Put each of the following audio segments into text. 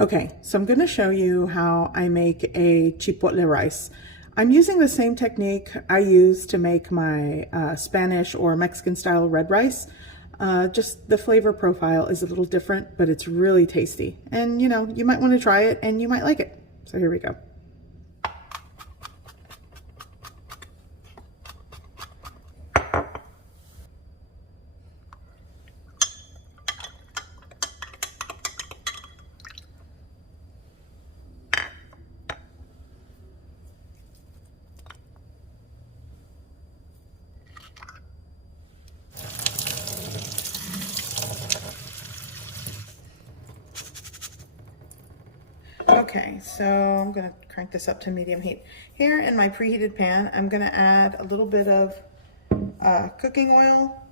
Okay, so I'm going to show you how I make a chipotle rice. I'm using the same technique I use to make my Spanish or Mexican style red rice. Just the flavor profile is a little different, but it's really tasty. And you know, you might want to try it and you might like it. So here we go. Okay, so I'm gonna crank this up to medium heat. Here in my preheated pan, I'm gonna add a little bit of cooking oil,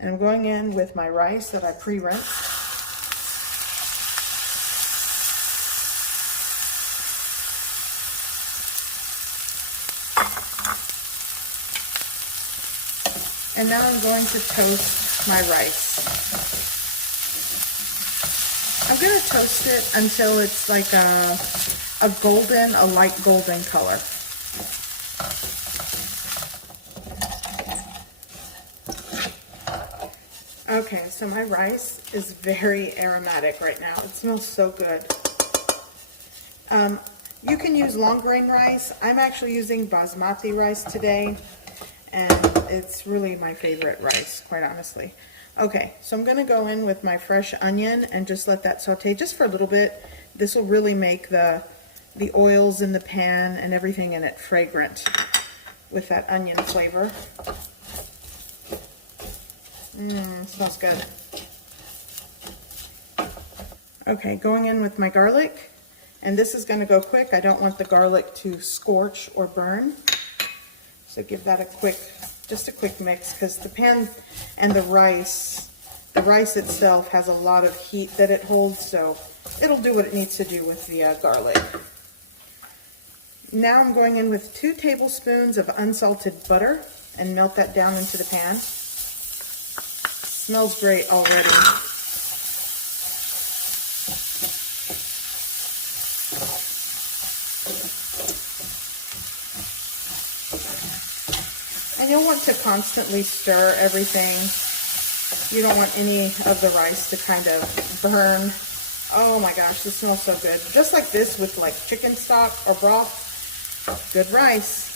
and I'm going in with my rice that I pre-rinsed. And now I'm going to toast my rice. I'm going to toast it until it's like a light golden color. Okay, so my rice is very aromatic right now. It smells so good. You can use long grain rice. I'm actually using basmati rice today, and it's really my favorite rice, quite honestly. Okay, so I'm going to go in with my fresh onion and just let that saute just for a little bit. This will really make the oils in the pan and everything in it fragrant with that onion flavor. Smells good. Okay, going in with my garlic, and this is going to go quick. I don't want the garlic to scorch or burn, so give that just a quick mix, because the pan and the rice itself has a lot of heat that it holds, so it'll do what it needs to do with the garlic. Now I'm going in with 2 tablespoons of unsalted butter and melt that down into the pan. Smells great already. And you'll want to constantly stir everything. You don't want any of the rice to kind of burn. Oh my gosh, this smells so good. Just like this with like chicken stock or broth. Good rice.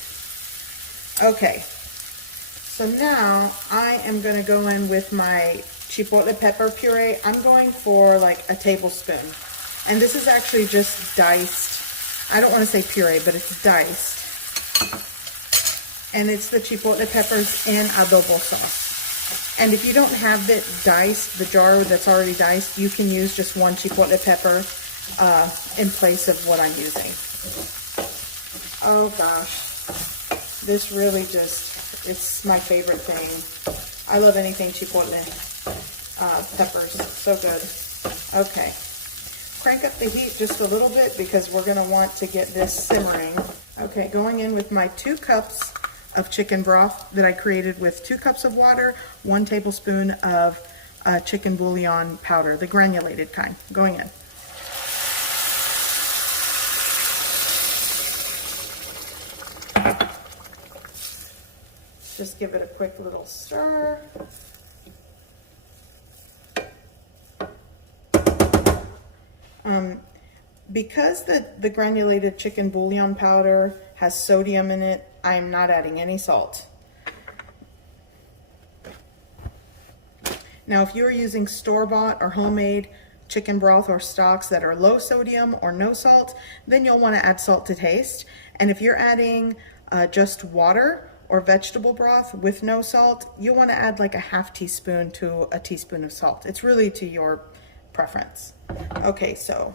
Okay, so now I am going to go in with my chipotle pepper puree. I'm going for like a tablespoon. And this is actually just diced. I don't want to say puree, but it's diced. And it's the chipotle peppers in adobo sauce. And if you don't have it diced, the jar that's already diced, you can use just 1 chipotle pepper in place of what I'm using. Oh gosh, this really it's my favorite thing. I love anything chipotle peppers, so good. Okay, crank up the heat just a little bit because we're gonna want to get this simmering. Okay, going in with my 2 cups of chicken broth that I created with 2 cups of water, 1 tablespoon of chicken bouillon powder, the granulated kind, going in. Just give it a quick little stir. Because the granulated chicken bouillon powder has sodium in it, I'm not adding any salt. Now, if you're using store-bought or homemade chicken broth or stocks that are low sodium or no salt, then you'll want to add salt to taste. And if you're adding just water or vegetable broth with no salt, you'll want to add like a ½ teaspoon to a teaspoon of salt. It's really to your preference. Okay, so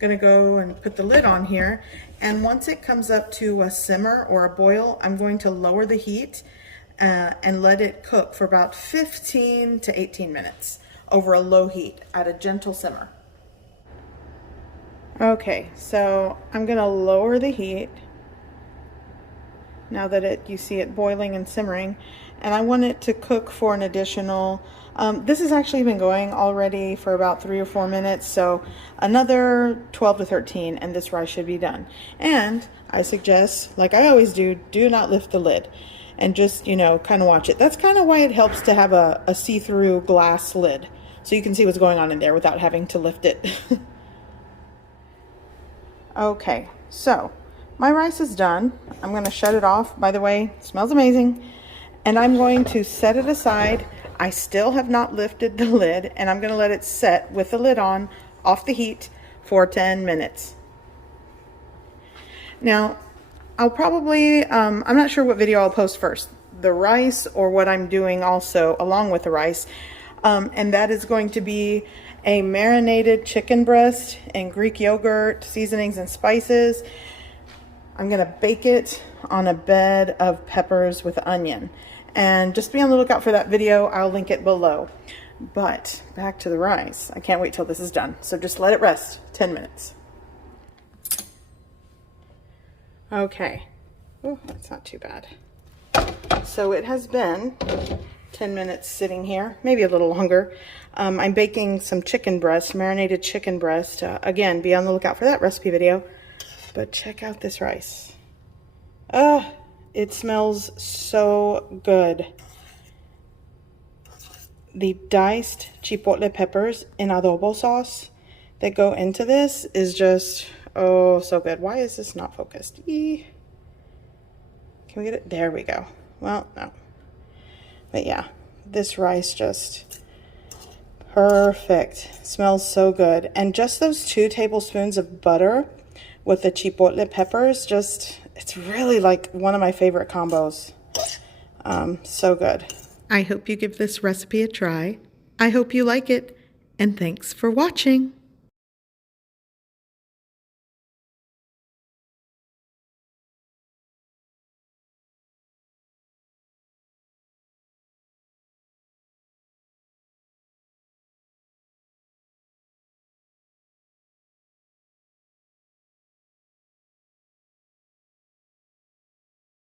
gonna go and put the lid on here, and once it comes up to a simmer or a boil, I'm going to lower the heat and let it cook for about 15 to 18 minutes over a low heat at a gentle simmer. Okay, so I'm gonna lower the heat now that you see it boiling and simmering, and I want it to cook for an additional, this has actually been going already for about 3 or 4 minutes, so another 12 to 13 and this rice should be done. And I suggest, like I always do not lift the lid and just, you know, kind of watch it. That's kind of why it helps to have a see-through glass lid, so you can see what's going on in there without having to lift it. Okay, so my rice is done. I'm going to shut it off. By the way, it smells amazing. And I'm going to set it aside. I still have not lifted the lid, and I'm going to let it set with the lid on, off the heat, for 10 minutes. Now, I'll probably, I'm not sure what video I'll post first, the rice or what I'm doing also along with the rice. And that is going to be a marinated chicken breast and Greek yogurt, seasonings and spices. I'm going to bake it on a bed of peppers with onion. And just be on the lookout for that video. I'll link it below. But back to the rice. I can't wait till this is done. So just let it rest 10 minutes. Okay. Oh, that's not too bad. So it has been 10 minutes sitting here, maybe a little longer. I'm baking some chicken breast, marinated chicken breast. Again, be on the lookout for that recipe video. But check out this rice. It smells so good. The diced chipotle peppers in adobo sauce that go into this is just, oh, so good. Why is this not focused? Can we get it? There we go. Well, no. But yeah, this rice just perfect. Smells so good. And just those 2 tablespoons of butter with the chipotle peppers, just, it's really like one of my favorite combos. So good. I hope you give this recipe a try. I hope you like it, and thanks for watching.